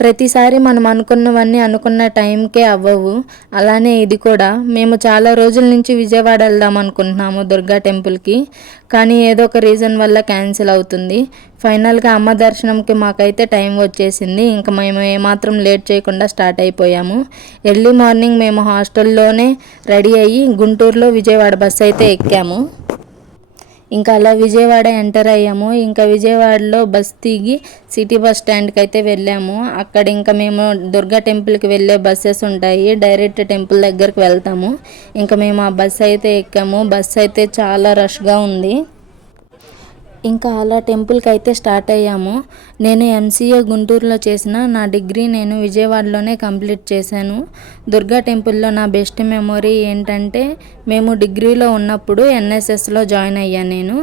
ప్రతిసారి మనం అనుకున్నవన్నీ అనుకున్న టైంకే అవ్వవు. అలానే ఇది కూడా. మేము చాలా రోజుల నుంచి విజయవాడ వెళ్దాం అనుకుంటున్నాము దుర్గా టెంపుల్కి. కానీ ఏదో ఒక రీజన్ వల్ల క్యాన్సిల్ అవుతుంది. ఫైనల్గా అమ్మ దర్శనంకి మాకైతే టైం వచ్చేసింది. ఇంకా మేము ఏమాత్రం లేట్ చేయకుండా స్టార్ట్ అయిపోయాము. ఎర్లీ మార్నింగ్ మేము హాస్టల్లోనే రెడీ అయ్యి గుంటూరులో విజయవాడ బస్సు అయితే ఎక్కాము. ఇంకా అలా విజయవాడ ఎంటర్ అయ్యాము. ఇంకా విజయవాడలో బస్ దిగి సిటీ బస్ స్టాండ్కి అయితే వెళ్ళాము. అక్కడ ఇంకా మేము దుర్గా టెంపుల్కి వెళ్ళే బస్సెస్ ఉంటాయి, డైరెక్ట్ టెంపుల్ దగ్గరికి వెళ్తాము. ఇంకా మేము ఆ బస్ అయితే ఎక్కాము. బస్ అయితే చాలా రష్గా ఉంది. ఇంకా అలా టెంపుల్కి అయితే స్టార్ట్ అయ్యాము. నేను ఎంసీఏ గుంటూరులో చేసిన నా డిగ్రీ నేను విజయవాడలోనే కంప్లీట్ చేశాను. దుర్గా టెంపుల్లో నా బెస్ట్ మెమొరీ ఏంటంటే మేము డిగ్రీలో ఉన్నప్పుడు ఎన్ఎస్ఎస్లో జాయిన్ అయ్యాను నేను.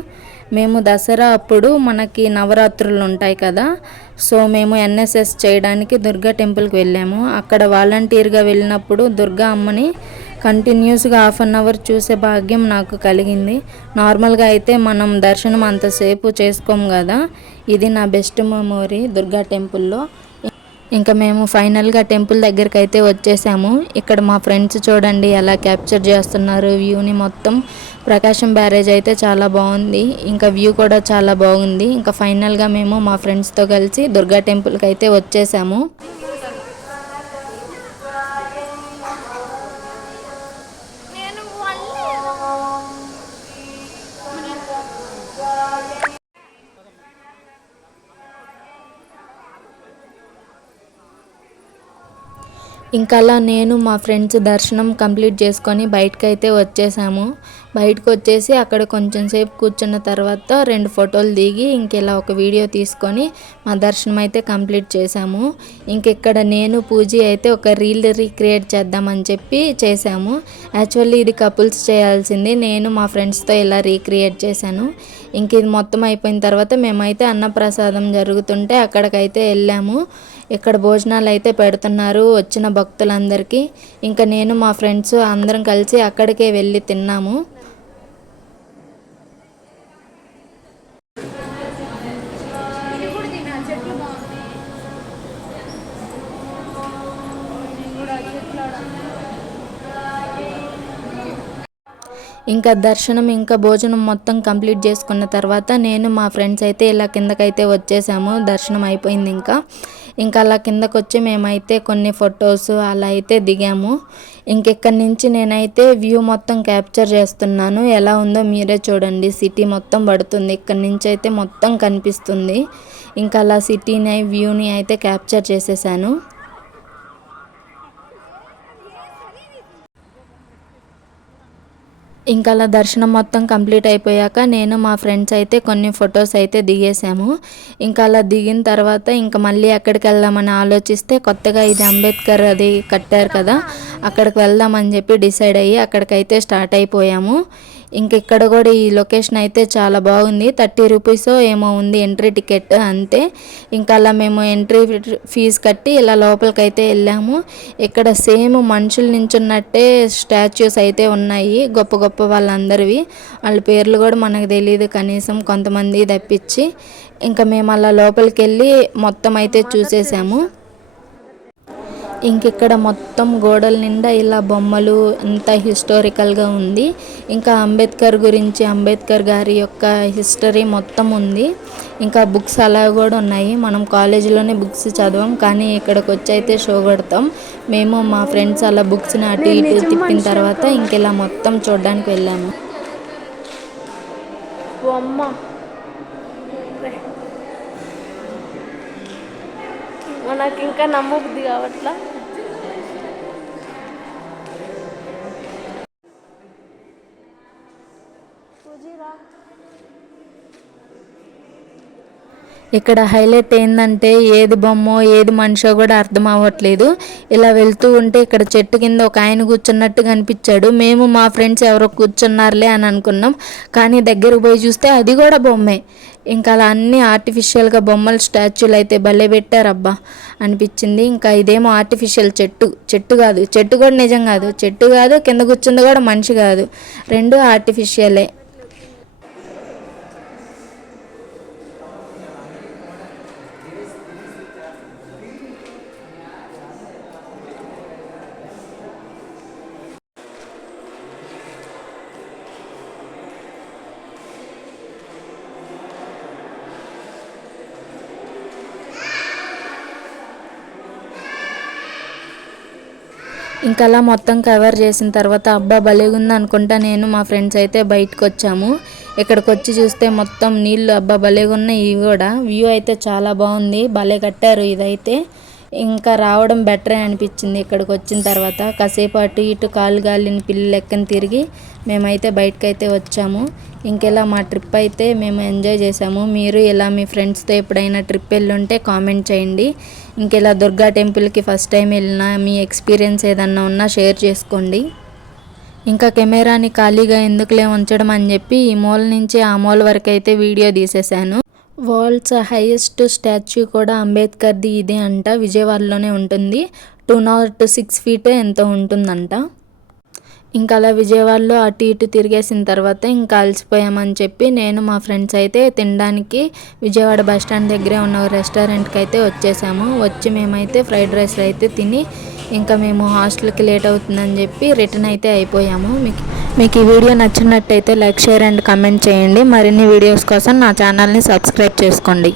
మేము దసరా అప్పుడు మనకి నవరాత్రులు ఉంటాయి కదా, సో మేము ఎన్ఎస్ఎస్ చేయడానికి దుర్గా టెంపుల్కి వెళ్ళాము. అక్కడ వాలంటీర్గా వెళ్ళినప్పుడు దుర్గా అమ్మని కంటిన్యూస్గా 1/2 అవర్ చూసే భాగ్యం నాకు కలిగింది. నార్మల్గా అయితే మనం దర్శనం అంతసేపు చేసుకోము కదా. ఇది నా బెస్ట్ మెమొరీ దుర్గా టెంపుల్లో. ఇంకా మేము ఫైనల్గా టెంపుల్ దగ్గరికి అయితే వచ్చేసాము. ఇక్కడ మా ఫ్రెండ్స్ చూడండి ఎలా క్యాప్చర్ చేస్తున్నారు వ్యూని మొత్తం. ప్రకాశం బ్యారేజ్ అయితే చాలా బాగుంది. ఇంకా వ్యూ కూడా చాలా బాగుంది. ఇంకా ఫైనల్గా మేము మా ఫ్రెండ్స్తో కలిసి దుర్గా టెంపుల్కి అయితే వచ్చేసాము. ఇంకా అలా నేను మా ఫ్రెండ్స్ దర్శనం కంప్లీట్ చేసుకొని బయటకు అయితే వచ్చేసాము. బయటకు వచ్చేసి అక్కడ కొంచెం సేపు కూర్చున్న తర్వాత 2 ఫోటోలు దిగి ఇంకెలా ఒక వీడియో తీసుకొని మా దర్శనం అయితే కంప్లీట్ చేసాము. ఇంకెక్కడ నేను పూజ అయితే ఒక రీల్ రీక్రియేట్ చేద్దామని చెప్పి చేసాము. యాక్చువల్లీ ఇది కపుల్స్ చేయాల్సింది, నేను మా ఫ్రెండ్స్తో ఇలా రీక్రియేట్ చేశాను. ఇంక ఇది మొత్తం అయిపోయిన తర్వాత మేమైతే అన్నప్రసాదం జరుగుతుంటే అక్కడికైతే వెళ్ళాము. ఇక్కడ భోజనాలు అయితే పెడుతున్నారు వచ్చిన భక్తులందరికీ. ఇంకా నేను మా ఫ్రెండ్స్ అందరం కలిసి అక్కడికే వెళ్ళి తిన్నాము. ఇంకా దర్శనం ఇంకా భోజనం మొత్తం కంప్లీట్ చేసుకున్న తర్వాత నేను మా ఫ్రెండ్స్ అయితే ఇలా కిందకైతే వచ్చేసాము. దర్శనం అయిపోయింది. ఇంకా అలా కిందకు వచ్చి మేమైతే కొన్ని ఫొటోస్ అలా అయితే దిగాము. ఇంకెక్కడి నుంచి నేనైతే వ్యూ మొత్తం క్యాప్చర్ చేస్తున్నాను. ఎలా ఉందో మీరే చూడండి. సిటీ మొత్తం పడుతుంది, ఇక్కడి నుంచి అయితే మొత్తం కనిపిస్తుంది. ఇంకా అలా సిటీని వ్యూని అయితే క్యాప్చర్ చేసేసాను. ఇంకా అలా దర్శనం మొత్తం కంప్లీట్ అయిపోయాక నేను మా ఫ్రెండ్స్ అయితే కొన్ని ఫొటోస్ అయితే దిగేసాము. ఇంకా అలా దిగిన తర్వాత ఇంకా మళ్ళీ ఎక్కడికి వెళ్దామని ఆలోచిస్తే కొత్తగా ఇది అంబేద్కర్ అది కట్టారు కదా, అక్కడికి వెళ్దామని చెప్పి డిసైడ్ అయ్యి అక్కడికైతే స్టార్ట్ అయిపోయాము. ఇంక ఇక్కడ కూడా ఈ లొకేషన్ అయితే చాలా బాగుంది. 30 రూపీస్ ఏమో ఉంది ఎంట్రీ టికెట్ అంతే. ఇంకా అలా మేము ఎంట్రీ ఫీజు కట్టి ఇలా లోపలికైతే వెళ్ళాము. ఇక్కడ సేమ్ మనుషులు నించున్నట్టే స్టాచ్యూస్ అయితే ఉన్నాయి, గొప్ప గొప్ప వాళ్ళందరివి. వాళ్ళ పేర్లు కూడా మనకు తెలియదు కనీసం, కొంతమంది తప్పించి. ఇంకా మేము అలా లోపలికి వెళ్ళి మొత్తం అయితే చూసేసాము. ఇంకిక్కడ మొత్తం గోడల నిండా ఇలా బొమ్మలు అంతా హిస్టారికల్గా ఉంది. ఇంకా అంబేద్కర్ గురించి, అంబేద్కర్ గారి యొక్క హిస్టరీ మొత్తం ఉంది. ఇంకా బుక్స్ అలా కూడా ఉన్నాయి. మనం కాలేజీలోనే బుక్స్ చదవం, కానీ ఇక్కడికి వచ్చి అయితే షో కొడతాం. మేము మా ఫ్రెండ్స్ అలా బుక్స్ని అటు ఇటు తిప్పిన తర్వాత ఇంకెలా మొత్తం చూడడానికి వెళ్ళాము. నాకు ఇంకా నమ్మబుద్ధి కావట్లా. ఇక్కడ హైలైట్ ఏంటంటే ఏది బొమ్మో ఏది మనిషో కూడా అర్థం అవ్వట్లేదు. ఇలా వెళ్తూ ఉంటే ఇక్కడ చెట్టు కింద ఒక ఆయన కూర్చున్నట్టు కనిపించాడు. మేము మా ఫ్రెండ్స్ ఎవరో కూర్చున్నారులే అని అనుకున్నాం, కానీ దగ్గరకు పోయి చూస్తే అది కూడా బొమ్మే. ఇంకా అలా అన్నీ ఆర్టిఫిషియల్గా బొమ్మలు స్టాచ్యూలు అయితే భలే పెట్టారబ్బా అనిపించింది. ఇంకా ఇదేమో ఆర్టిఫిషియల్ చెట్టు కాదు, చెట్టు కూడా నిజం కాదు, చెట్టు కాదు, కింద కూర్చుంది కూడా మనిషి కాదు, రెండు ఆర్టిఫిషియలే. ఇంకా అలా మొత్తం కవర్ చేసిన తర్వాత అబ్బా భలేగుంది అనుకుంటా నేను మా ఫ్రెండ్స్ అయితే బయటకు వచ్చాము. ఇక్కడికి వచ్చి చూస్తే మొత్తం నీళ్ళు అబ్బా భలేగున్నాయి. ఇవి కూడా వ్యూ అయితే చాలా బాగుంది, భలే కట్టారు ఇదైతే. ఇంకా రావడం బెటరే అనిపించింది. ఇక్కడికి వచ్చిన తర్వాత కాసేపు అటు ఇటు కాలు గాలిన పిల్లి లెక్కన తిరిగి మేమైతే బయటకైతే వచ్చాము. ఇంకెలా మా ట్రిప్ అయితే మేము ఎంజాయ్ చేసాము. మీరు ఇలా మీ ఫ్రెండ్స్తో ఎప్పుడైనా ట్రిప్ వెళ్ళుంటే కామెంట్ చేయండి. ఇంకెలా దుర్గా టెంపుల్కి ఫస్ట్ టైం వెళ్ళినా మీ ఎక్స్పీరియన్స్ ఏదన్నా ఉన్నా షేర్ చేసుకోండి. ఇంకా కెమెరాని ఖాళీగా ఎందుకులే ఉంచడం అని చెప్పి ఈ మూల నుంచి ఆ మూల వరకు అయితే వీడియో తీసేశాను. వరల్డ్స్ హైయెస్ట్ స్టాచ్యూ కూడా అంబేద్కర్ది ఇదే అంట, విజయవాడలోనే ఉంటుంది. 206 feet ఎంతో ఉంటుందంట. ఇంకా అలా విజయవాడలో అటు ఇటు తిరిగేసిన తర్వాత ఇంకా అలసిపోయామని చెప్పి నేను మా ఫ్రెండ్స్ అయితే తినడానికి విజయవాడ బస్ స్టాండ్ దగ్గరే ఉన్న రెస్టారెంట్కి అయితే వచ్చేసాము. వచ్చి మేమైతే ఫ్రైడ్ రైస్ అయితే తిని ఇంకా మేము హాస్టల్కి లేట్ అవుతుందని చెప్పి రిటర్న్ అయితే అయిపోయాము. మీకు ఈ వీడియో నచ్చినట్టయితే లైక్, షేర్ అండ్ కామెంట్ చేయండి. మరిన్ని వీడియోస్ కోసం నా ఛానల్ని సబ్స్క్రైబ్ చేసుకోండి.